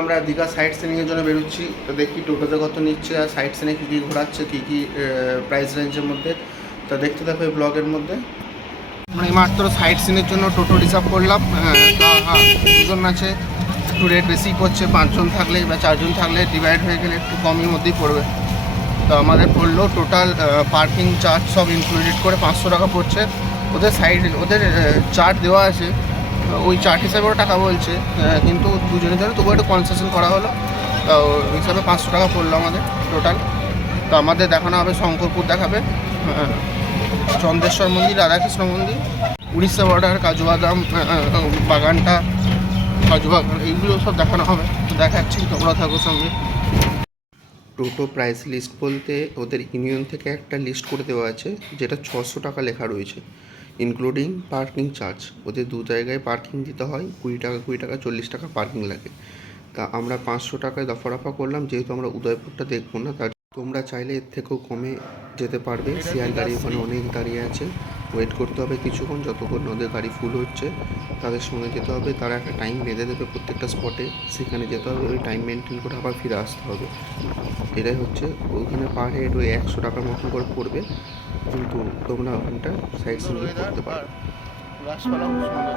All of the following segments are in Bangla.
আমরা দীঘা সাইট সিনিংয়ের জন্য বেরোচ্ছি। তো দেখি টোটোতে কত নিচ্ছে আর সাইট সিনে কী কী ঘোরাচ্ছে, কী কী প্রাইস রেঞ্জের মধ্যে। তা দেখতে থাকো এই ব্লগের মধ্যে। আমরা মাত্র সাইট সিনের জন্য টোটো রিজার্ভ করলাম। দুজন আছে, একটু রেট বেশি করছে। 5 জন থাকলে বা 4 জন থাকলে ডিভাইড হয়ে গেলে একটু কমের মধ্যেই পড়বে। তো আমাদের পড়লো টোটাল পার্কিং চার্জ সব ইনক্লুডেড করে 500 টাকা পড়ছে। ওদের ওদের চার্ট দেওয়া আছে, ওই চার্ট হিসাবে ওরা টাকা বলছে, কিন্তু দুজনের জন্য তবুও একটু কনসেশন করা হলো। তো ওই হিসাবে 500 টাকা পড়লো আমাদের টোটাল। তো আমাদের দেখানো হবে শঙ্করপুর দেখাবে, চন্দ্রেশ্বর মন্দির, রাধাকৃষ্ণ মন্দির, উড়িষ্যা বর্ডার, কাজু বাদাম বাগানটা, কাজু বাগান, এইগুলো সব দেখানো হবে। তো দেখাচ্ছি, তোমরা থাকো সঙ্গে। টোটো প্রাইস লিস্ট বলতে ওদের ইউনিয়ন থেকে একটা লিস্ট করে দেওয়া আছে, যেটা 600 টাকা লেখা রয়েছে, ইনক্লুডিং পার্কিং চার্জ। ওদের 2 জায়গায় পার্কিং দিতে হয়, 20 টাকা 40 টাকা পার্কিং লাগে। তা আমরা 500 টাকায় দফা করলাম, যেহেতু আমরা উদয়পুরটা দেখবো না। তার তোমরা চাইলে এর থেকেও কমে যেতে পারবে। শেয়ার গাড়ি ওখানে অনেক দাঁড়িয়ে আছে, ওয়েট করতে হবে কিছুক্ষণ, যতক্ষণ ওদের গাড়ি ফুল হচ্ছে। তাদের সঙ্গে যেতে হবে, তারা একটা টাইম বেঁধে দেবে প্রত্যেকটা স্পটে, সেখানে যেতে হবে, ওই টাইম মেনটেন করে আবার ফিরে আসতে হবে। এটাই হচ্ছে ওইখানে পার হেড ওই 100 টাকার মতন করে পড়বে, কিন্তু তোমরা ওখানটা সাইড সিন করতে পারো। গাছপালা খুব সুন্দর।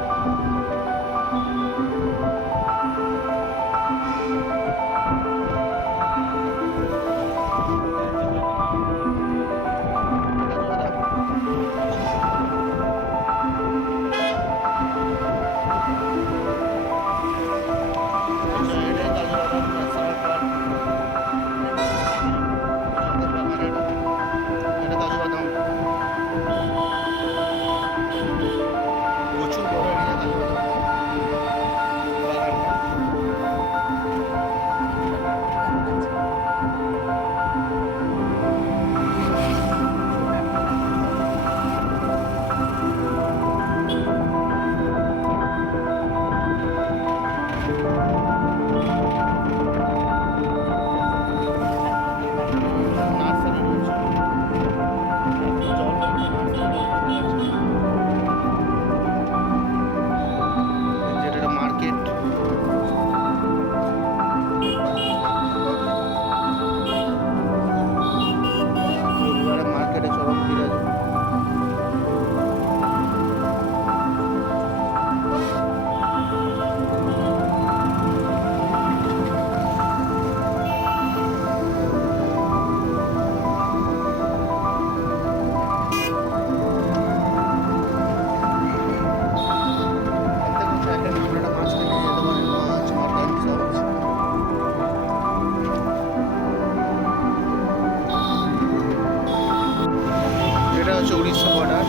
উড়িষ্যা বর্ডার,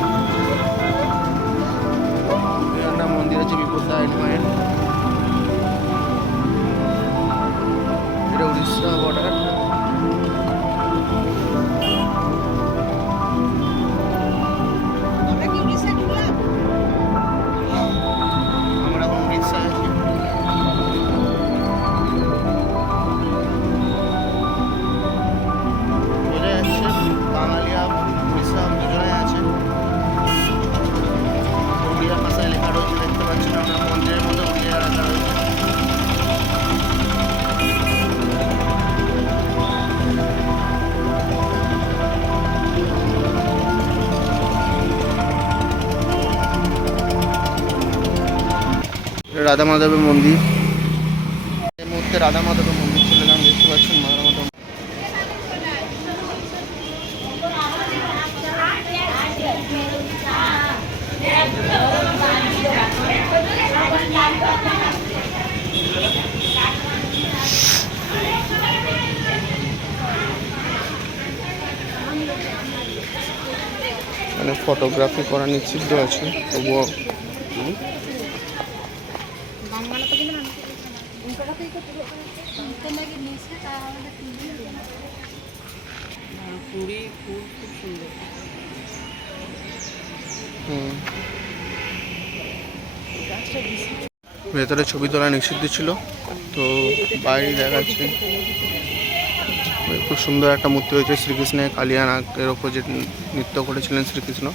একটা মন্দির আছে বিপত্তায়নী মায়ের, এটা উড়িষ্যা বর্ডার। আমরা এখন উড়িষ্যায় আছি। বোঝা যাচ্ছে বাঙালিয়া উড়িষ্যা দুজনে আছে। উড়িয়া ভাষায় লেখা রয়েছে, দেখতে পাচ্ছেন আমরা মন্দিরের মধ্যে উড়িয়া লেখা রয়েছে। রাধা মাধবের মন্দির, এই মুহূর্তে রাধা মাধবের মন্দির চলে গেলাম, দেখতে পাচ্ছেন রাধা মাধব। মানে ফটোগ্রাফি করা নিষিদ্ধ আছে, তবুও ভেতরে ছবি তোলা নিষিদ্ধ ছিল, তো বাইরে দেখাচ্ছে। খুব সুন্দর একটা মূর্তি হয়েছে শ্রীকৃষ্ণের, কালিয়া নাগের ওপর যে নৃত্য করেছিলেন শ্রীকৃষ্ণ।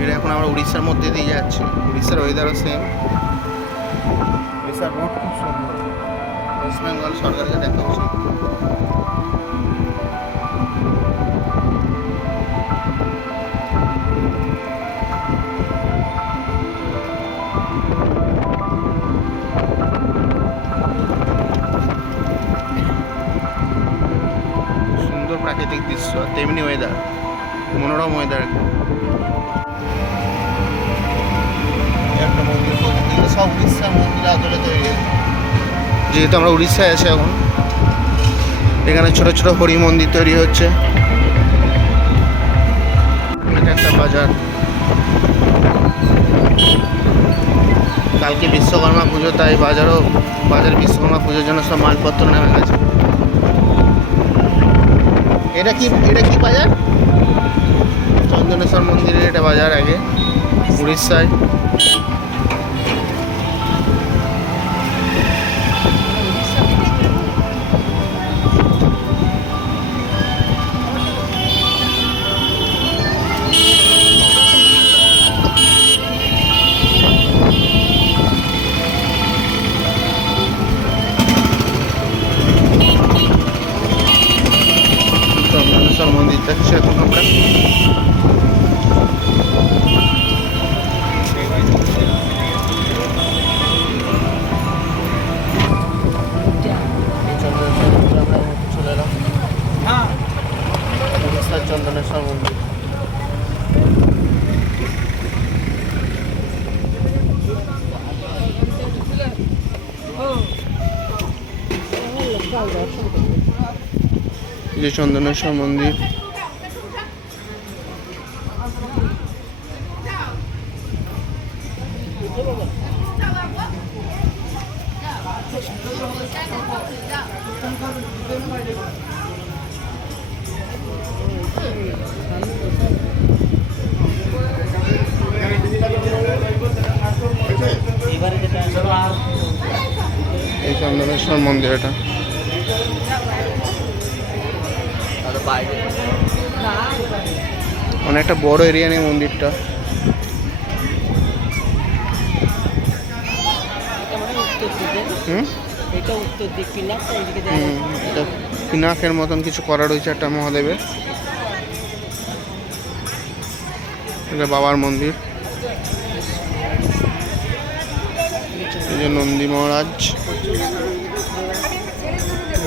এটা এখন আমরা উড়িষ্যার মধ্যে দিয়ে যাচ্ছি। উড়িষ্যার ওয়েদারও সেম, উড়িষ্যার রোড খুব সুন্দর, ওয়েস্ট বেঙ্গল সরকারকে দেখা উচিত। সুন্দর প্রাকৃতিক দৃশ্য, তেমনি ওয়েদার, মনোরম ওয়েদার। একটা মন্দির, সব উড়িষ্যার মন্দির আদলে তৈরি। যেহেতু আমরা উড়িষ্যায় আছি এখন, এখানে ছোট ছোট হরি মন্দির তৈরি হচ্ছে। এটা একটা বাজার, কালকে বিশ্বকর্মা পুজো, তাই বাজার বিশ্বকর্মা পুজোর জন্য সব মালপত্র নেমে গেছে। এটা কি বাজার? চন্দনেশ্বর মন্দিরের এটা বাজার আগে উড়িষ্যায়। চন্দনেশ্বর মন্দির দেখছি এখন আমরা। চলে এলাম উড়িষ্যার চন্দনেশ্বর মন্দির। যে চন্দনেশ্বর মন্দির, এই চন্দনেশ্বর মন্দির এটা। অনেকটা বড় এরিয়া নিয়ে মন্দিরটা। এটা পিনাকের মতন কিছু করা রয়েছে একটা মহাদেবের। এটা বাবার মন্দির। এই যে নন্দী মহারাজ,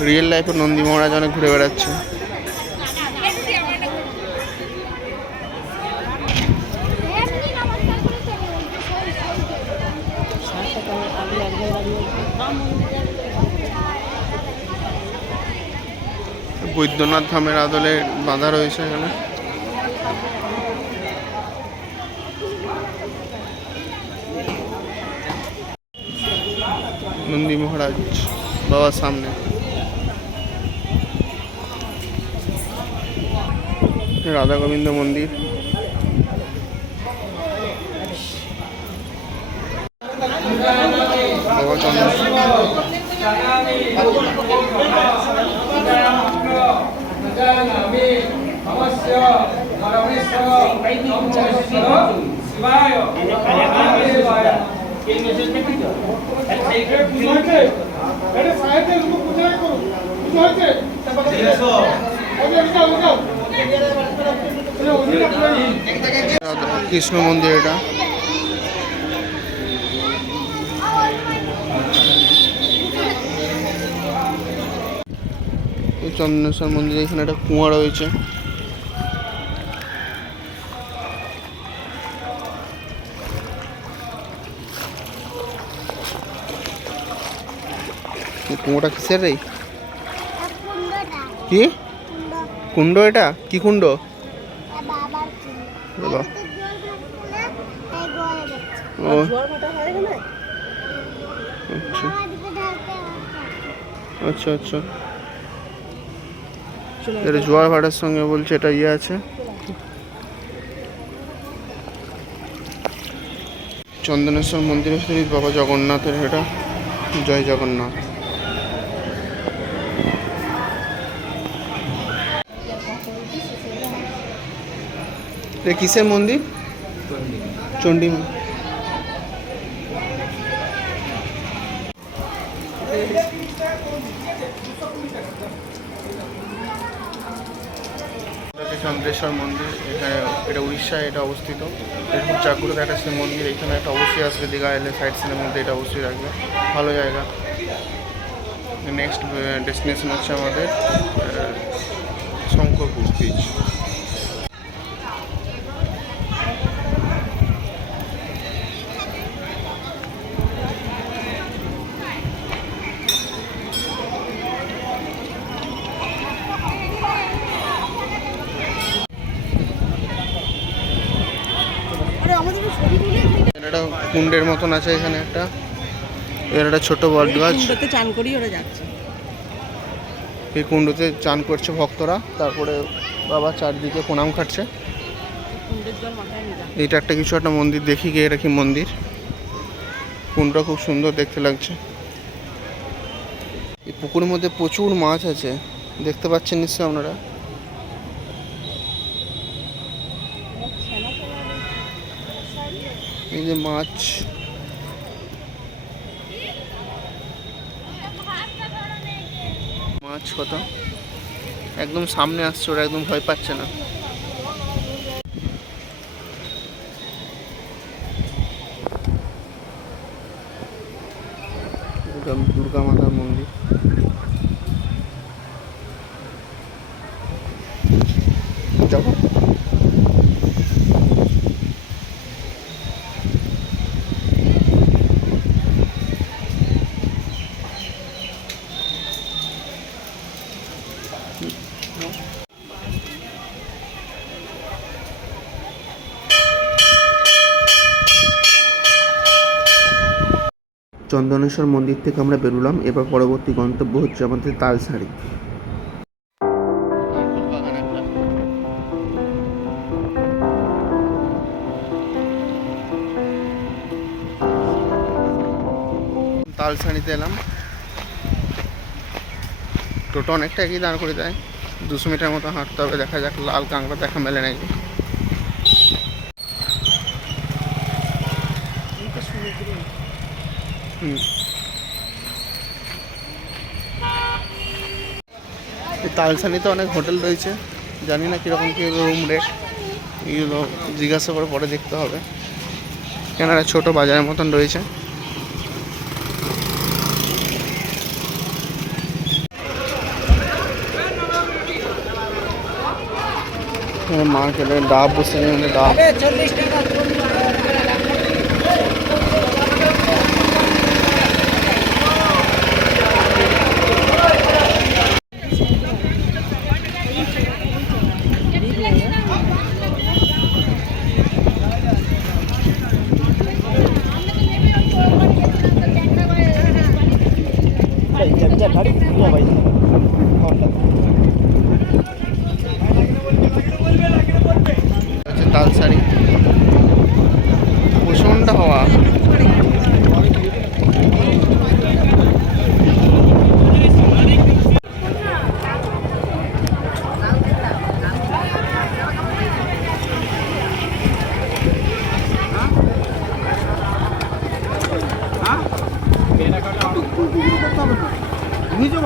রিয়েল লাইফের নন্দী মহারাজ অনেক ঘুরে বেড়াচ্ছে। বৈদ্যনাথ ধামের আদলে বাঁধা রয়েছে এখানে। নন্দী মহারাজ বাবার সামনে। রাধা গোবিন্দ মন্দির। বাবা চন্দ্র কৃষ্ণ মন্দির এটা। চন্দনেশ্বর মন্দিরে এখানে একটা কুয়া রয়েছে। কুয়োটা কিসের রে? কি কুণ্ড? এটা কি কুণ্ড? ও আচ্ছা আচ্ছা, এটা জোয়ার ভাটার সঙ্গে বলছে এটা ইয়ে আছে। চন্দনেশ্বর মন্দিরের শ্রী বাবা জগন্নাথের এটা। জয় জগন্নাথ। এটা কিসের মন্দির? চণ্ডী। চন্দ্রেশ্বর মন্দির, এখানে এটা উড়িষ্যায় এটা অবস্থিত। এটা খুব জাগ্রত একটা শিব মন্দির। এখানে একটা অবশ্যই আসবে, দীঘা এলে সাইড সিনের মধ্যে এটা অবশ্যই রাখবে, ভালো জায়গা। নেক্সট ডেস্টিনেশন হচ্ছে আমাদের শঙ্করপুর বিচ। এটা কুণ্ডের মতন আছে এখানে একটা, এর একটা ছোট বট গাছ। কুণ্ডতে চান করি ওরা যাচ্ছে, এই কুণ্ডতে চান করছে ভক্তরা, তারপরে বাবা চারদিকে প্রণাম খাটছে। কুণ্ডের জল মাথায় নিয়ে যায়। এটা একটা কিছু একটা মন্দির, দেখি গিয়ে এটা কি মন্দির। কুণ্ডটা খুব সুন্দর দেখতে লাগছে। এই পুকুরের মধ্যে প্রচুর মাছ আছে, দেখতে পাচ্ছেন নিশ্চয়ই আপনারা। এই যে মাছ, মাছ কত একদম সামনে আসছে, ওরা একদম ভয় পাচ্ছে না। দুর্গা মাতার মন্দির। যাবো চন্দনেশ্বর মন্দির থেকে আমরা বেরোলাম। এবার পরবর্তী গন্তব্য হচ্ছে আমাদের তালসারি। তালসারিতে এলাম, টোটো অনেকটা এগিয়ে দাঁড় করে দেয়, 200 মিটার মতো হাঁটতে হবে। দেখা যাক লাল কাঁকড়া দেখা মেলে নাকি। তালসানিতে অনেক হোটেল রয়েছে, জানি না কীরকম কী রুম রেট, এগুলো জিজ্ঞাসা করে পরে দেখতে হবে। কেন একটা ছোটো বাজারের মতন রয়েছে। মার্কেটে ডাব বসে, ডাব তালসারি, প্রচণ্ড হাওয়া।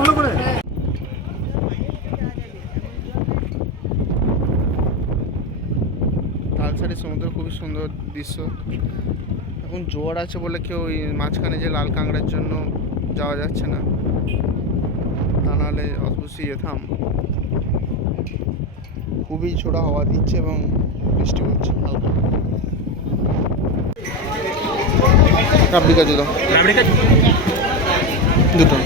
ভালো করে তালসারি সমুদ্র খুবই সুন্দর দৃশ্য। এখন জোয়ার আছে বলে কেউ ওই মাঝখানে যে লাল কাঁকড়ার জন্য যাওয়া যাচ্ছে না, তা নাহলে অবশ্যই যেতাম। খুবই ছোড়া হাওয়া দিচ্ছে এবং বৃষ্টি হচ্ছে হালকা। রাবড়িকা দুটো, দুটো।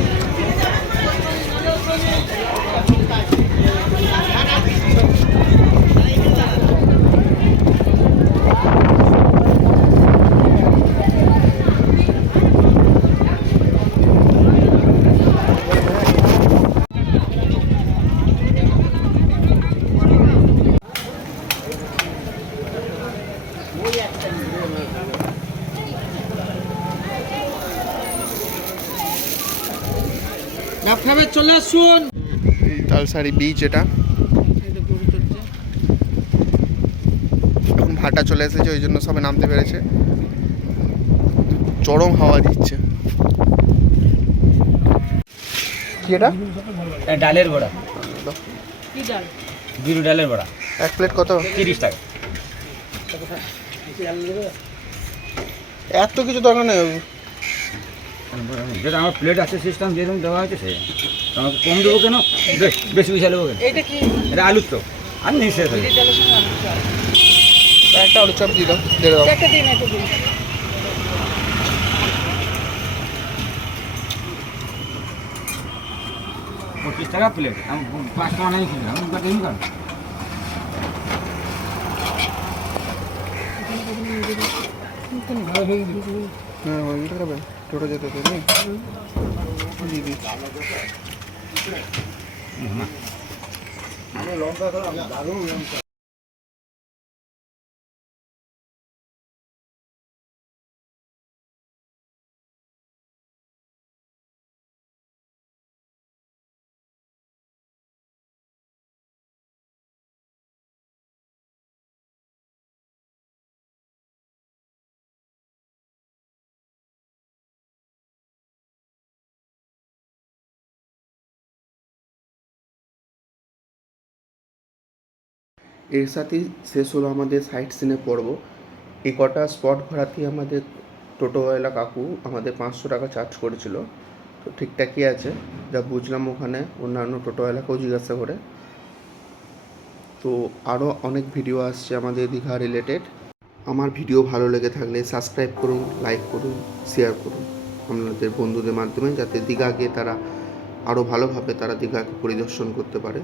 চলে আসুন। তালসারি বিচ, এটা এখন ভাটা চলে এসেছে, ওই জন্য সবাই নামতে পেরেছে। চরম হাওয়া দিচ্ছে। কি এটা? ডালের বড়া, কি ডাল? বিরু ডালের বড়া, 1 প্লেট কত? 30 টাকা। এত কিছু দরকার নেই। যেটা আমার প্লেট আছে সিস্টেম যেরকম দেওয়া হয়েছে সে আমাকে কম দেবো কেন, বেশি পয়সা নেবো কেন? এটা কি এটা আলুর তো আর নেই শেষ হয়ে বিউলির ডালের সঙ্গে আলুর চপ? একটা আলু চপ দিয়ে দাও, দিয়ে দাও। একটা দিন একটা দিন। 25 টাকা প্লেট। আমি 5 টাকা নেই কিনে আমি বাকি কেন? হ্যাঁ ওই খাবেন, টোটো যেতে তো নেই দিদি। এর সাথেই শেষ হলো আমাদের সাইট সিনে পর্ব। এই কটা স্পট ঘোরাতেই আমাদের টোটোওয়ালা কাকু আমাদের 500 টাকা চার্জ করেছিল। তো ঠিকঠাকই আছে যা বুঝলাম ওখানে অন্যান্য টোটোওয়ালাকেও জিজ্ঞাসা করে। তো আরও অনেক ভিডিও আসছে আমাদের দীঘা রিলেটেড। আমার ভিডিও ভালো লেগে থাকলে সাবস্ক্রাইব করুন, লাইক করুন, শেয়ার করুন আপনাদের বন্ধুদের মাধ্যমে, যাতে দীঘা গিয়ে তারা আরও ভালোভাবে তারা দীঘাকে পরিদর্শন করতে পারে।